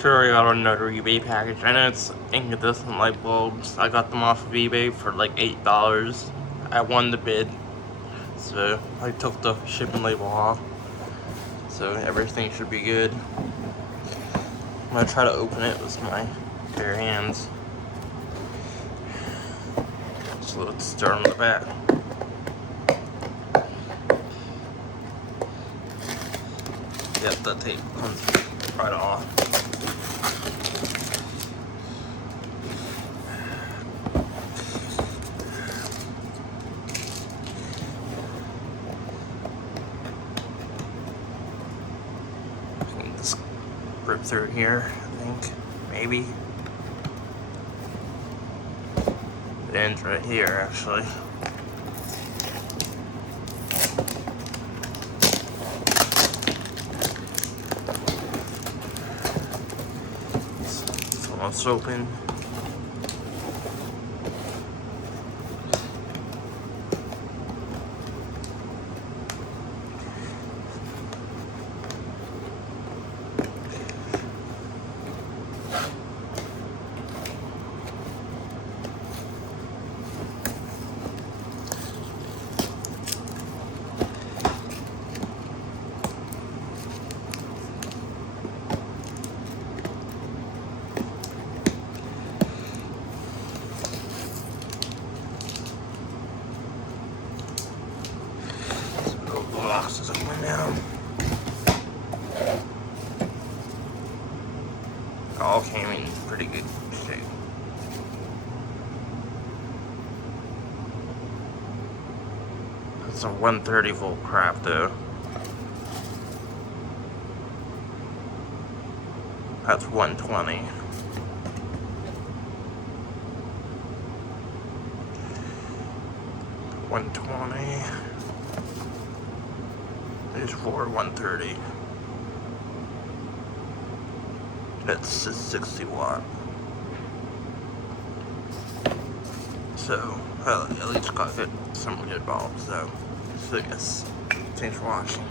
sure I got another eBay package. I know it's incandescent light bulbs. I got them off of eBay for like $8. I won the bid, so I took the shipping label off. So everything should be good. I'm gonna try to open it with my bare hands. So let's start on the back. Yep, that tape comes right off. I can just rip through here, I think. Maybe. It ends right here, actually. It's almost open. Boxes open now. All came in pretty good shape. It's a 130 volt crap though. That's 120. Is for 130. That's a 60 watt. So, at least got some good bulbs though. So yes, thanks for watching.